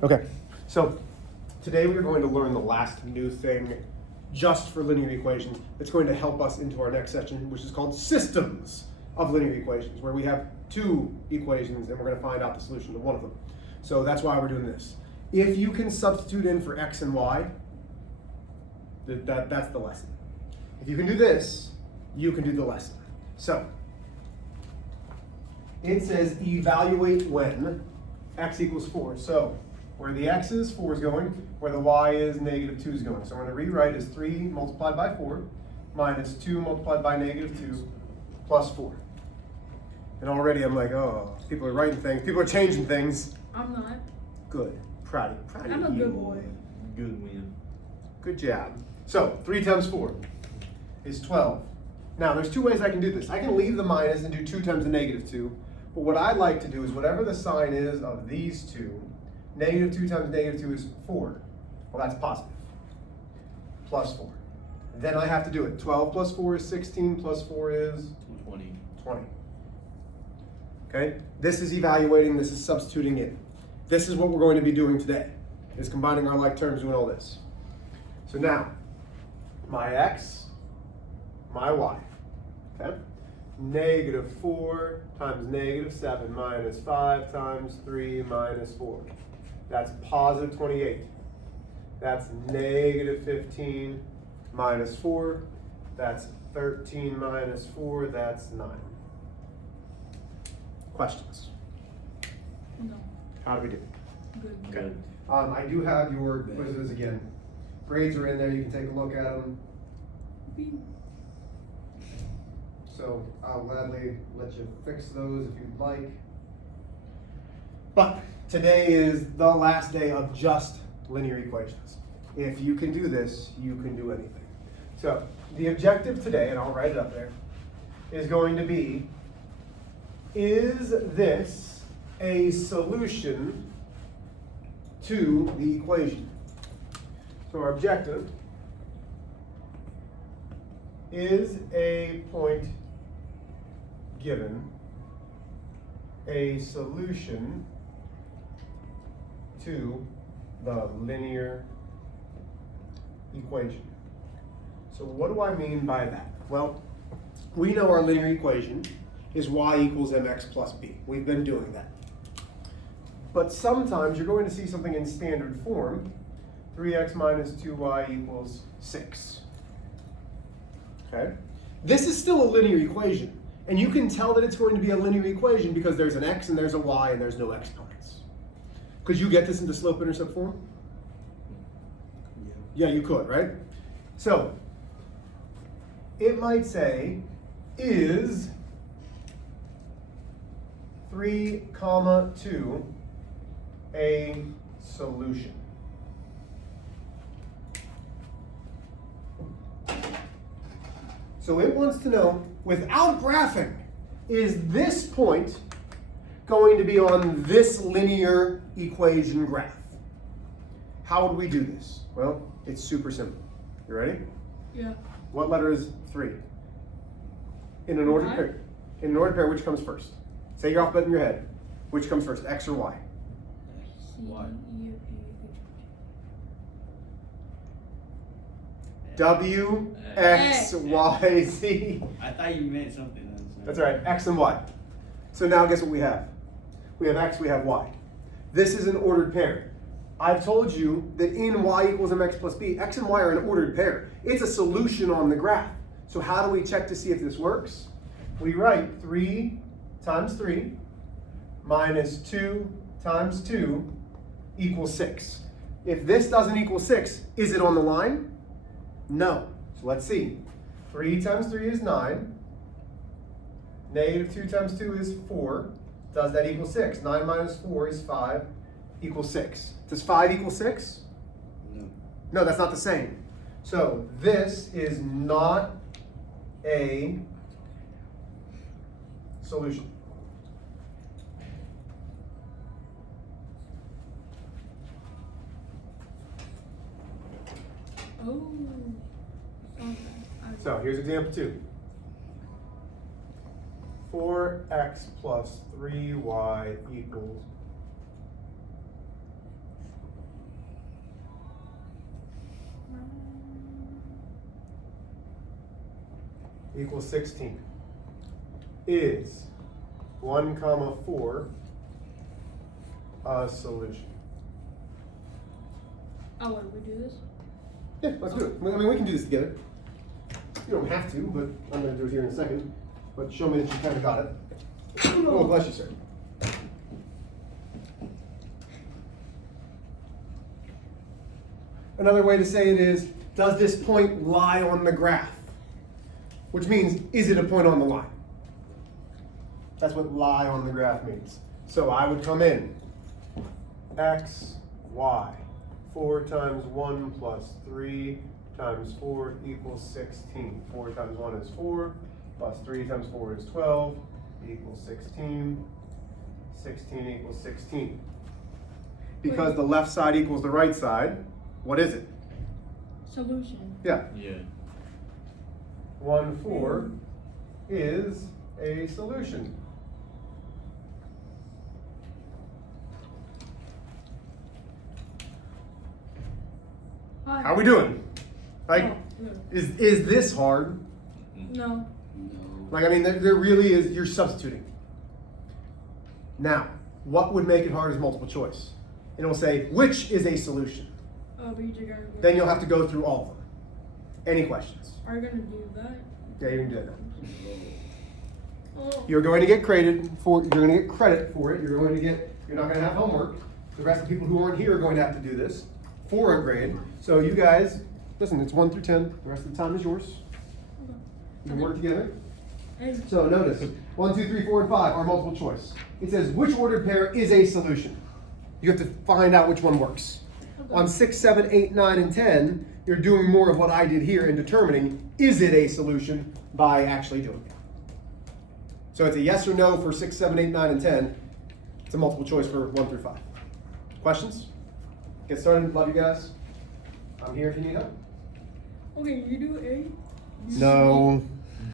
Okay, so today we are going to learn the last new thing just for linear equations that's going to help us into our next section, which is called systems of linear equations, where we have two equations and we're going to find out the solution to one of them. So that's why we're doing this. If you can substitute in for x and y, that's the lesson. If you can do this, you can do the lesson. So it says evaluate when x equals 4. So where the x is, 4 is going. Where the y is, negative 2 is going. So I'm going to rewrite as 3 multiplied by 4 minus 2 multiplied by negative 2 plus 4. And already I'm like, oh, people are writing things. People are changing things. I'm not. Good. Proud of you. I'm a good boy. Good win. Good job. So 3 times 4 is 12. Now there's two ways I can do this. I can leave the minus and do 2 times the negative 2. But what I like to do is whatever the sign is of these two, negative 2 times negative 2 is 4. Well, that's positive. Plus 4. Then I have to do it. 12 plus 4 is 16, plus 4 is 20. 20. Okay? This is evaluating, this is substituting in. This is what we're going to be doing today, is combining our like terms, doing all this. So now, my x, my y. Okay? Negative 4 times negative 7 minus 5 times 3 minus 4. That's positive 28. That's negative 15 minus 4. That's 13 minus 4. That's 9. Questions? No. How do we do? Good. Good. I do have your quizzes again. Grades are in there. You can take a look at them. So I'll gladly let you fix those if you'd like. But today is the last day of just linear equations. If you can do this, you can do anything. So the objective today, and I'll write it up there, is going to be, is this a solution to the equation? So our objective is a point given a solution to the linear equation. So what do I mean by that? Well, we know our linear equation is y equals mx plus b. We've been doing that. But sometimes you're going to see something in standard form, 3x minus 2y equals 6. Okay? This is still a linear equation. And you can tell that it's going to be a linear equation because there's an x and there's a y and there's no exponents. Could you get this into slope-intercept form? Yeah, you could, right? So, it might say, is 3, 2 a solution? So it wants to know, without graphing, is this point going to be on this linear equation graph? How would we do this? Well, it's super simple. You ready? Yeah. What letter is 3? In an ordered Y? pair. In an ordered pair, which comes first? Say your alphabet in your head. Which comes first, X or Y? Y. W, X, Y, Z. I thought you meant something else. That's all right, X and Y. So now guess what we have? We have X, we have Y. This is an ordered pair. I've told you that in Y equals mx plus b, X and Y are an ordered pair. It's a solution on the graph. So how do we check to see if this works? We write 3 times 3 minus 2 times 2 equals 6. If this doesn't equal 6, is it on the line? No. So let's see. 3 times 3 is 9. Negative 2 times 2 is 4. Does that equal 6? 9 minus 4 is 5 equals 6. Does 5 equal 6? No. No, that's not the same. So this is not a solution. Oh. Okay. So here's example 2. 4x plus 3y equals equals 16 is 1 comma 4 a solution? Oh, what, we do this? Yeah, let's do it. I mean, we can do this together. You don't have to, but I'm going to do it here in a second. But show me that you kind of got it. Oh, bless you, sir. Another way to say it is, does this point lie on the graph? Which means, is it a point on the line? That's what lie on the graph means. So I would come in, x, y, 4 times 1 plus 3 times 4 equals 16. 4 times 1 is 4, plus 3 times 4 is 12, equals 16. 16 equals 16. Because the left side equals the right side, what is it? Solution. Yeah. Yeah. 1, 4 is a solution. Hi. How are we doing? Like, Oh, good. is this hard? No. No. Like, I mean, there really is, you're substituting. Now, what would make it hard is multiple choice. And it will say, which is a solution? But you just gotta go. Then you'll have to go through all of them. Any questions? Are you gonna do that? Yeah, you can do that now. Oh. You're going to get credit for it. You're not going to have homework. The rest of the people who aren't here are going to have to do this for a grade. So you guys, listen, it's 1 through 10. The rest of the time is yours. You can work together. Hey. So notice, 1, 2, 3, 4, and 5 are multiple choice. It says which ordered pair is a solution. You have to find out which one works. Okay. On 6, 7, 8, 9, and 10, you're doing more of what I did here in determining is it a solution by actually doing it. So it's a yes or no for 6, 7, 8, 9, and 10. It's a multiple choice for 1 through 5. Questions? Get started. Love you guys. I'm here if you need help. Okay, you do A. No.